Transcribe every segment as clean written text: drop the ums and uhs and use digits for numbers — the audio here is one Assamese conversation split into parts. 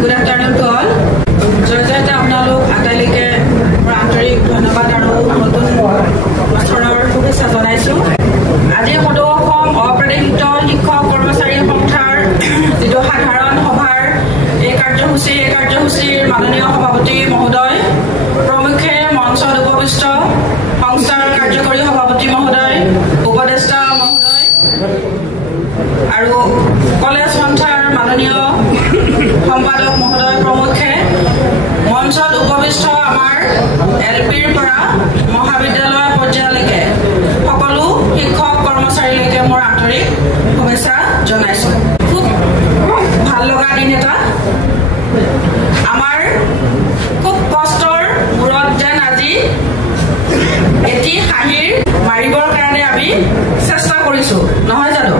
Good afternoon to all. জয়জয়তে আপোনালোক আটাইলৈকে মোৰ আন্তৰিক ধন্যবাদ আৰু নতুন বছৰৰ শুভেচ্ছা জনাইছো। আজি সদৌ অসম অপ্ৰদেশিত শিক্ষক কৰ্মচাৰী সংস্থাৰ যিটো সাধাৰণ সভাৰ এই কাৰ্যসূচীৰ মাননীয় সভাপতি মহোদয়, প্ৰমুখে মঞ্চত উপবিষ্ট সংস্থাৰ কাৰ্যকৰী সভাপতি মহোদয়, উপদেষ্টা মহোদয় আৰু কলেজ সংস্থাৰ মাননীয় সম্পাদক মহোদয় প্ৰমুখে মঞ্চত উপবিষ্ট আমাৰ এলপিৰ পৰা মহাবিদ্যালয় পৰ্যায়লৈকে সকলো শিক্ষক কৰ্মচাৰীলৈকে মোৰ আন্তৰিক শুভেচ্ছা জনাইছো। খুব ভাল লগা দিন এটা, আমাৰ খুব কষ্টৰ মূৰত যেন আজি এটি হাঁহিৰ মাৰিবৰ কাৰণে আমি চেষ্টা কৰিছো, নহয় জানো?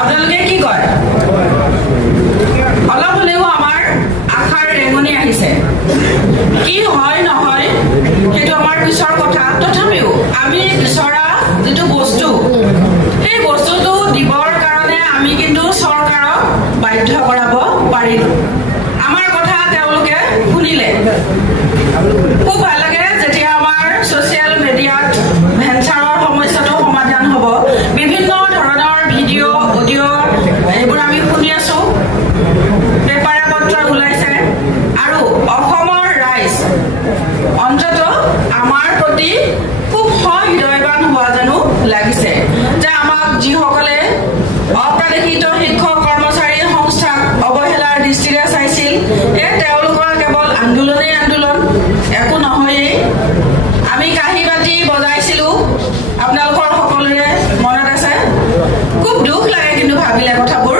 আপোনালোকে কি কয়? অলপ হলেও আমাৰ আশাৰ ৰেঙনি আহিছে। কি হয় নহয় সেইটো আমাৰ পিছৰ কথা, তথাপিও আমি বিচৰা যিটো বস্তু সেই বস্তুটো দিবৰ কাৰণে আমি কিন্তু চৰকাৰক বাধ্য কৰাব পাৰিলো। আমাৰ কথা তেওঁলোকে শুনিলে। খুব ভাল লাগে যেতিয়া আমাৰ ছচিয়েল মিডিয়াত ভেঞ্চাৰৰ সমস্যাটো সমাধান হ'ব, বিভিন্ন ধৰণৰ ভিডিঅ' অডিঅ' এইবোৰ আমি শুনি আছো, পেপাৰে পত্ৰ ওলাইছে আৰু অসমৰ ৰাইজ অন্তত আমাৰ প্ৰতি খুব সহৃদয়বান হোৱা যেনো লাগিছে যে আমাক যিসকলে অপ্ৰাদেশিত শিক্ষক কৰ্মচাৰী সংস্থাক অৱহেলাৰ দৃষ্টিৰে চাইছিল, তেওঁলোকৰ কেৱল আন্দোলনেই আন্দোলন, একো নহয়েই। আমি কাঁহী বাতি বজাইছিলো, আপোনালোকৰ সকলোৰে মনত আছে। খুব দুখ লাগে কিন্তু ভাবিলে কথাবোৰ।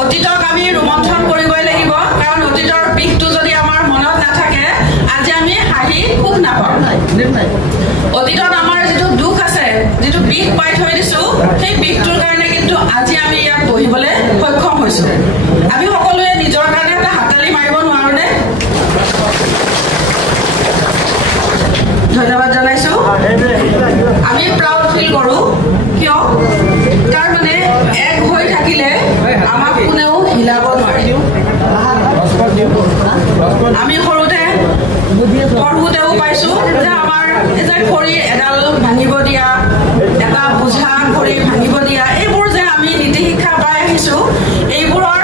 অতীতক আমি ৰোমন্থন কৰিবই লাগিব, কাৰণ অতীতৰ বিষটো যদি আমাৰ মনত নাথাকে আজি আমি হাঁহি সুখ নাপাওঁ। অতীতত আমাৰ যিটো দুখ আছে, যিটো বিষ পাই থৈ দিছো, সেই বিষটোৰ কাৰণে কিন্তু আজি আমি ইয়াত বহিবলৈ সক্ষম হৈছো। আমি সকলোৱে নিজৰ কাৰণে এটা হাতালি মাৰিব নোৱাৰোনে? ধন্যবাদ জনাইছো। আমি প্ৰাউড ফিল কৰো, কিয়? তাৰ মানে এক হৈ থাকিলে আমাক কোনেও হিলাব নোৱাৰে। আমি পঢ়োতেও পাইছো যে আমাৰ যে খৰি এডাল ভাঙিব দিয়া, এটা বোঝা খৰি ভাঙিব দিয়া, এইবোৰ যে আমি নীতি শিক্ষা পাই আহিছো, এইবোৰৰ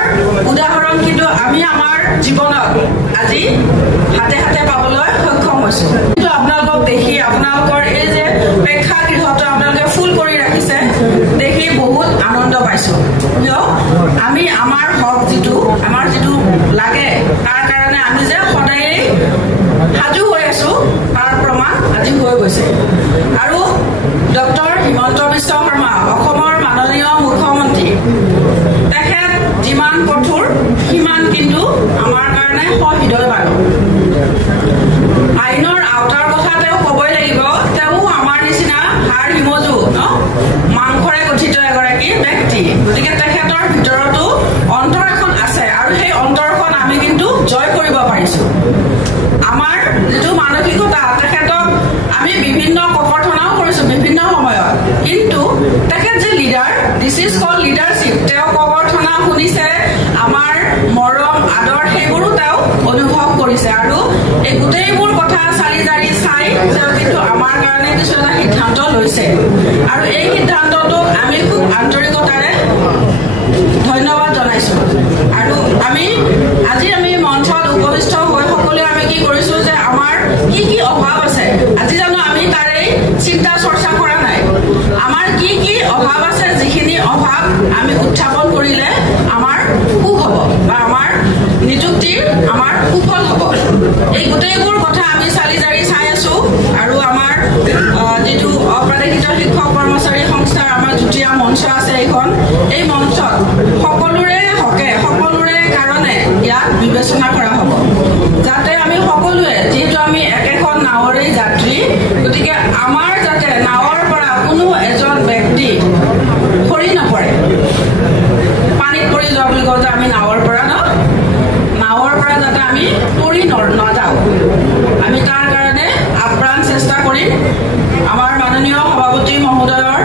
উদাহৰণ কিন্তু আমি আমাৰ জীৱনত আজি হাতে হাতে পাবলৈ সক্ষম হৈছো। কিন্তু আপোনালোকক দেখি, আপোনালোকৰ এই যে প্ৰেক্ষাগৃহটো আপোনালোকে ফুল কৰি ৰাখিছে দেখি বহুত আনন্দ পাইছো। আমি আমাৰ হক যিটো লাগে তাৰ কাৰণে আমি যে সদায় সাজু হৈ আছো তাৰ প্ৰমাণ আজি হৈ গৈছে। আৰু ডক্টৰ হিমন্ত বিশ্ব শৰ্মা, অসমৰ মাননীয় মুখ্যমন্ত্ৰী, তেখেত যিমান কঠোৰ সিমান কিন্তু আমাৰ কাৰণে সহৃদয়বান। আইনৰ আওতাৰ কথা তেওঁ কবই লাগিব। তেওঁ আমাৰ নিচিনা হাড় হিমজু মাংসৰে গঠিত এগৰাকী ব্যক্তি, গতিকে তেখেতৰ ভিতৰতো অন্তৰ এখন আছে আৰু সেই অন্তৰখন আমি কিন্তু জয় কৰিব পাৰিছো। আমাৰ যিটো মানসিকতা, তেখেতক আমি বিভিন্ন ককৰ্থনাও কৰিছো বিভিন্ন সময়ত, কিন্তু তেখেত যে leader, this is call leadership. তেওঁ ককৰ্থনা শুনিছে, আমাৰ মৰম আদৰ সেইবোৰো তেওঁ অনুভৱ কৰিছে আৰু এই গোটেইবোৰ কথা চাই তেওঁ কিন্তু আমাৰ কাৰণে কিছু এটা সিদ্ধান্ত লৈছে আৰু এই সিদ্ধান্তটোক আমি খুব আন্তৰিকতাৰে ধন্যবাদ জনাইছো। আৰু আজি আমি মঞ্চত উপবিষ্ট হৈ সকলোৱে আমি কি কৰিছো যে আমাৰ কি কি অভাৱ আছে, আজি জানো আমি তাৰে চিন্তা চৰ্চা কৰা নাই? আমাৰ কি কি অভাৱ আছে, যিখিনি অভাৱ আমি উত্থাপন কৰিলে আমাৰ সুখ হ'ব বা আমাৰ নিযুক্তিৰ আমাৰ সুফল হ'ব, এই গোটেইবোৰ কথা আমি চাই আছো। আৰু আমাৰ যিটো অপ্ৰাদেশিত শিক্ষক কৰ্মচাৰী সংস্থাৰ আমাৰ যুটীয়া মঞ্চ আছে, এই মঞ্চত সকলোৰে হকে, সকলোৰে কাৰণে ইয়াক বিবেচনা কৰা হ'ব, যাতে আমি সকলোৱে, যিহেতু আমি একেখন নাৱৰে যাত্ৰী, গতিকে আমাৰ যাতে নাৱৰ পৰা কোনো এজন ব্যক্তি সৰি নপৰে, পানীত পৰি যোৱা বুলি কওঁ যে আমি নাৱৰ পৰা যাতে আমি পৰি নাযাওঁ, আমি তাৰ কাৰণে আপ্ৰাণ চেষ্টা কৰিম আমাৰ মাননীয় সভাপতি মহোদয়ৰ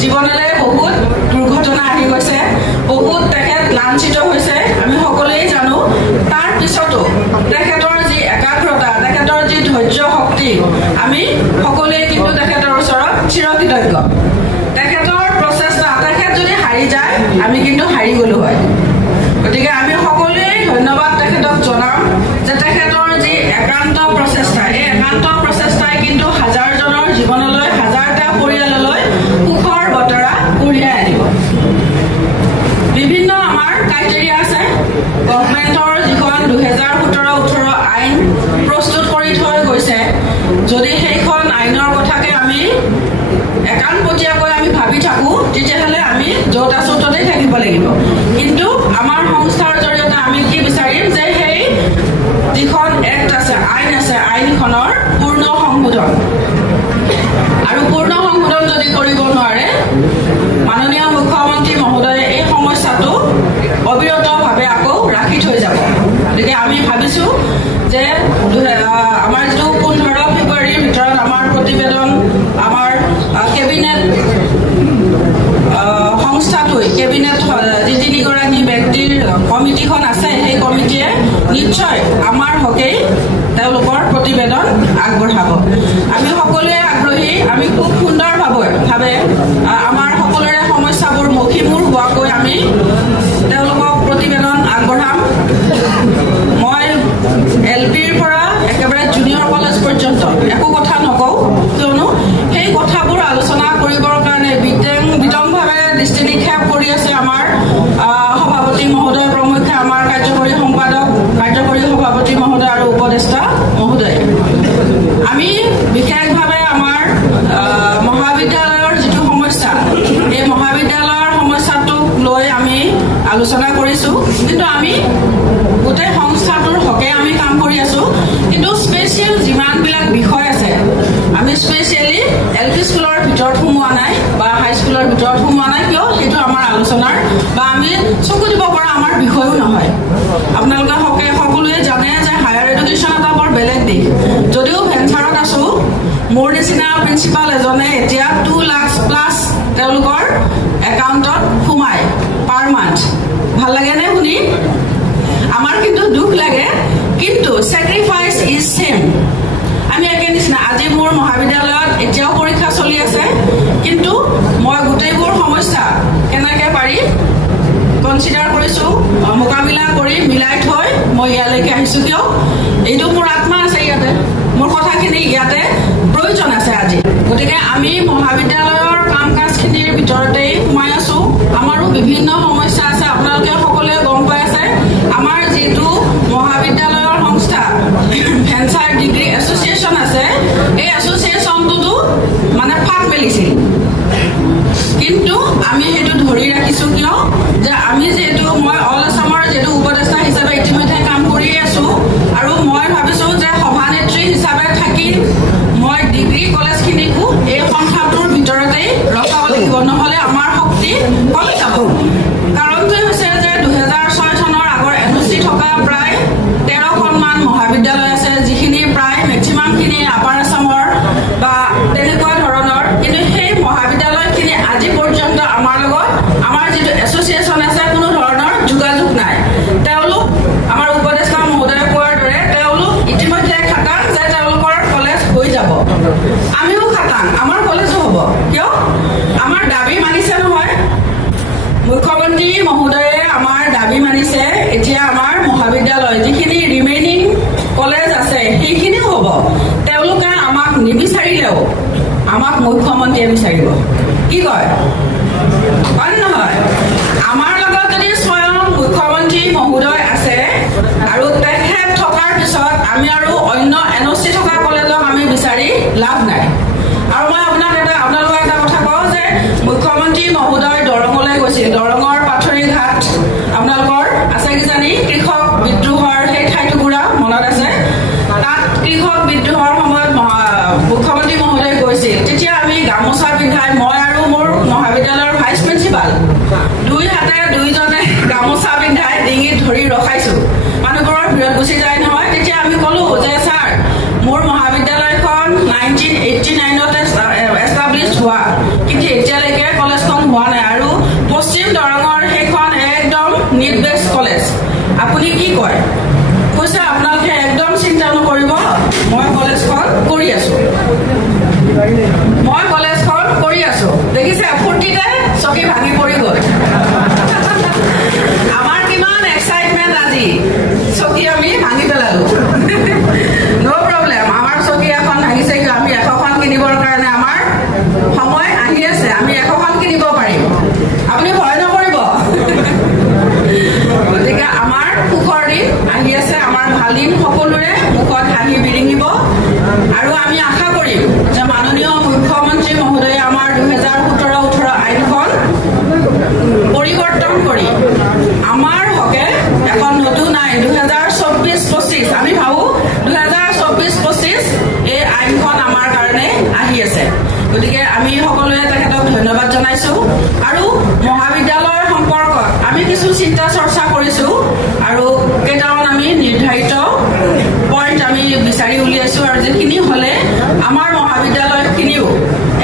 জীৱনলৈ বহুত দুৰ্ঘটনা আহি গৈছে বহুত তেখেত লাঞ্ছিত হৈছে আমি সকলোৱে জানো তাৰ পিছতো তেখেতৰ যি একাগ্ৰতা তেখেতৰ যি ধৈৰ্য শক্তি আমি সকলোৱে কিন্তু তেখেতৰ ওচৰত চিৰকৃতজ্ঞ তেখেতৰ প্ৰচেষ্টা তেখেত যদি হাৰি যায় আমি কিন্তু হাৰি গলো হয় গতিকে আমি সকলোৱে ধন্যবাদ তেখেতক জনাম যে তেখেতৰ যি একান্ত প্ৰচেষ্টা এই একান্ত প্ৰচেষ্টাই কিন্তু হাজাৰজনৰ জীৱনলৈ হাজাৰটা পৰিয়াললৈ সুখৰ বতৰা কঢ়িয়াই আনিব বিভিন্ন আমাৰ ক্ৰাইটেৰিয়া আছে গভৰ্ণমেণ্টৰ যিখন 2017-18 আইন প্ৰস্তুত কৰি থৈ গৈছে যদি সেইখন আইনৰ কথাকে আমি একানপতীয়াকৈ আমি ভাবি থাকো তেতিয়াহ'লে আমি য'ত আছো ততেই থাকিব লাগিব কিন্তু আমাৰ সংস্থাৰ জৰিয়তে আমি কি বিচাৰিম যে সেই যিখন এক্ট আছে আইনখনৰ পূৰ্ণ সংশোধন আৰু পূৰ্ণ সংশোধন যদি কৰিব নোৱাৰে মাননীয় মুখ্যমন্ত্ৰী মহোদয়ে এই সমস্যাটো অবিৰতভাৱে আকৌ ৰাখি থৈ যাব গতিকে আমি ভাবিছো যে আমাৰ যিটো 15 ফেব্ৰুৱাৰীৰ ভিতৰত আমাৰ প্ৰতিবেদন আমাৰ কেবিনেট সংস্থাটোৱে কেবিনেট যি তিনিগৰাকী ব্যক্তিৰ কমিটিখন আছে সেই কমিটিয়ে নিশ্চয় আমাৰ হকেই তেওঁলোকৰ প্ৰতিবেদন আগবঢ়াব আমি সকলোৱে আগ্ৰহী আমি খুব সুন্দৰভাৱে আমাৰ সকলোৰে সমস্যাবোৰ মষিমূৰ হোৱাকৈ আমি তেওঁলোকক প্ৰতিবেদন আগবঢ়াম মই LPৰ পৰা একেবাৰে জুনিয়ৰ কলেজ পৰ্যন্ত একো কথা নকওঁ কিয়নো সেই কথাবোৰ আলোচনা কৰিবৰ কাৰণে বিতংভাৱে দৃষ্টি নিক্ষেপ কৰি আছে আমাৰ সভাপতি মহোদয় প্ৰমুখ্যে আমাৰ কাৰ্যকৰী সম্পাদক কাৰ্যকৰী সভাপতি মহোদয় আৰু উপদেষ্টা মহোদয় আমি বিশেষভাৱে আমাৰ মহাবিদ্যালয়ৰ যিটো সমস্যা এই মহাবিদ্যালয়ৰ সমস্যাটোক লৈ আমি আলোচনা কৰিছো কিন্তু আমি গোটেই সংস্থাটোৰ হকে আমি কাম কৰি আছো কিন্তু স্পেচিয়েল যিমানবিলাক বিষয় আছে আমি স্পেচিয়েলি LP স্কুলৰ ভিতৰত সোমোৱা নাই বা হাই স্কুলৰ ভিতৰত সোমোৱা নাই কিয় সেইটো আমাৰ আলোচনাৰ বা আমি চকু দিব পৰা আমাৰ বিষয়ও নহয় আপোনালোকে সকলোৱে জানে যে হায়াৰ এডুকেশ্যন এটা বৰ বেলেগ দিশ যদিও ভেঞ্চাৰত আছো মোৰ নিচিনা প্ৰিন্সিপাল এজনে এতিয়া 2 লাখ প্লাছ তেওঁলোকৰ একাউণ্টত সোমায় পাৰ মান্থ ভাল লাগেনে শুনি আমাৰ কিন্তু দুখ লাগে কিন্তু চেক্ৰিফাইচ ইজ সেম আমি একে নিচিনা আজি মোৰ মহাবিদ্যালয়ত এতিয়াও পৰীক্ষা চলি আছে কিন্তু মই গোটেইবোৰ সমস্যা কেনেকৈ পাৰি কনচিডাৰ কৰিছো মোকাবিলা কৰি মিলাই থৈ মই ইয়ালৈকে আহিছো কিয় এইটো মোৰ আত্মা আছে ইয়াতে মোৰ কথাখিনি ইয়াতে প্ৰয়োজন আছে আজি গতিকে আমি মহাবিদ্যালয়ৰ কাম কাজখিনিৰ ভিতৰতেই সোমাই আছো আমাৰো বিভিন্ন সমস্যা আছে আপোনালোকে সকলোৱে গম পাই আছে আমাৰ যিটো মহাবিদ্যালয়ৰ সংস্থা ভেঞ্চাৰ ডিগ্ৰী এছ'চিয়েশ্যন আছে এই এছ'চিয়েশ্যনটোতো মানে ফাট মেলিছিল কিন্তু আমি সেইটো ধৰি ৰাখিছো কিয় যে আমি যিহেতু মই অল আছামৰ যিহেতু উপদেষ্টা হিচাপে ইতিমধ্যে কাম কৰি আছো আৰু মই ভাবিছো যে সভানেত্ৰী হিচাপে থাকি মই ডিগ্ৰী কলেজখিনিকো এই সংস্থাটোৰ ভিতৰতেই ৰখাব লাগিব নহ'লে আমাৰ শক্তি কমি যাব কাৰণটোৱে হৈছে যে 2006 চনৰ আগৰ NOC থকা প্ৰায় 13খনমান মহাবিদ্যালয় আছে যিখিনি প্ৰায় মেক্সিমামখিনি আপাৰ আছামৰ বা তেনেকুৱা ধৰণৰ কিন্তু সেই মহাবিদ্যালয়খিনি আজি পৰ্যন্ত আমাৰ লগত আমাৰ যিটো এছ'চিয়েশ্যন আছে কোনো ধৰণৰ যোগাযোগ নাই তেওঁলোক আমাৰ উপদেষ্টা মহোদয়ে কোৱাৰ দৰে তেওঁলোক ইতিমধ্যে খাটাং যে তেওঁলোকৰ কলেজ হৈ যাব আমিও খাটাং আমাৰ কলেজো হ'ব কিয় আমাৰ দাবী মানিছে নহয় মুখ্যমন্ত্ৰী মহোদয়ে আমাৰ দাবী মানিছে এতিয়া আমাৰ মহাবিদ্যালয় যিখিনি ৰিমেইনিং কলেজ আছে সেইখিনিও হ'ব তেওঁলোকে আমাক নিবিচাৰিলেও আমাক মুখ্যমন্ত্ৰীয়ে বিচাৰিব কি কয় হয় নহয় আমাৰ লগত যদি স্বয়ং মুখ্যমন্ত্ৰী মহোদয় আছে আৰু তেখেত থকাৰ পিছত আমি আৰু অন্য NOC থকা কলেজক আমি বিচাৰি লাভ নাই আৰু মই আপোনালোকক এটা কথা কওঁ যে মুখ্যমন্ত্ৰী মহোদয় দৰঙলৈ গৈছিল দৰঙৰ পাথৰী ঘাট আপোনালোকৰ আছে কিজানি কৃষক বিদ্ৰোহৰ সেই ঠাইটুকুৰা মনত আছে তাত কৃষক বিদ্ৰোহৰ সময়ত মুখ্যমন্ত্ৰী মহোদয় গৈছিল তেতিয়া আমি গামোচা পিন্ধাই মই আৰু মোৰ মহাবিদ্যালয়ৰ ভাইচ প্ৰিন্সিপাল দুই হাতে দুইজনে গামোচা পিন্ধাই ডিঙিত ধৰি ৰখাইছো মানুহবোৰৰ ভিৰত গুচি যায় নহয় তেতিয়া আমি ক'লো যে ছাৰ মোৰ মহাবিদ্যালয়খন কলেজ আপুনি কি কয় কৈছে আপোনালোকে একদম চিন্তা নকৰিব মই কলেজখন কৰি আছো দেখিছে ফুৰ্তিতে চকী ভাঙি পৰি গ'ল আমাৰ কিমান এক্সাইটমেণ্ট আজি চকী আমি ভাঙি পেলালো নো প্ৰব্লেম আমাৰ চকী এখন ভাঙিছে কিয় আমি এশখন কিনিবৰ কাৰণে আমাৰ সময় আহি আছে আমি এশখন কিনিব পাৰিম আপুনি ভয় নকৰিব গতিকে আমাৰ সুখৰ দিন আহি আছে আমাৰ ভাল দিন সকলোৰে মুখত হাঁহি বিৰিঙিব আৰু আমি আশা কৰিম যে মাননীয় মুখ্যমন্ত্ৰী মহোদয়ে আমাৰ 2017-18 আইনখন পৰিৱৰ্তন কৰি আমাৰ হকে এখন নতুন আইন 2024-25 আমি ভাবো 2024-25 এই আইনখন আমাৰ কাৰণে আহি আছে গতিকে আমি সকলোৱে তেখেতক ধন্যবাদ জনাইছো আৰু মহাবিদ্যালয়ৰ সম্পৰ্কত আমি কিছু চিন্তা চৰ্চা কৰিছো আৰু কেইটামান আমি নিৰ্ধাৰিত পইণ্ট আমি বিচাৰি উলিয়াইছো আৰু যিখিনি হলে আমাৰ মহাবিদ্যালয়খিনিও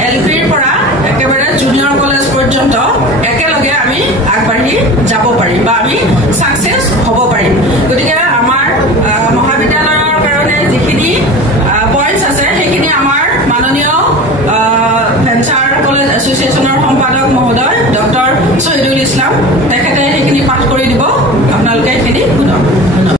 এলপিৰ পৰা একেবাৰে জুনিয়ৰ কলেজ পৰ্যন্ত একেলগে আমি আগবাঢ়ি যাব পাৰিম বা আমি সাকসেস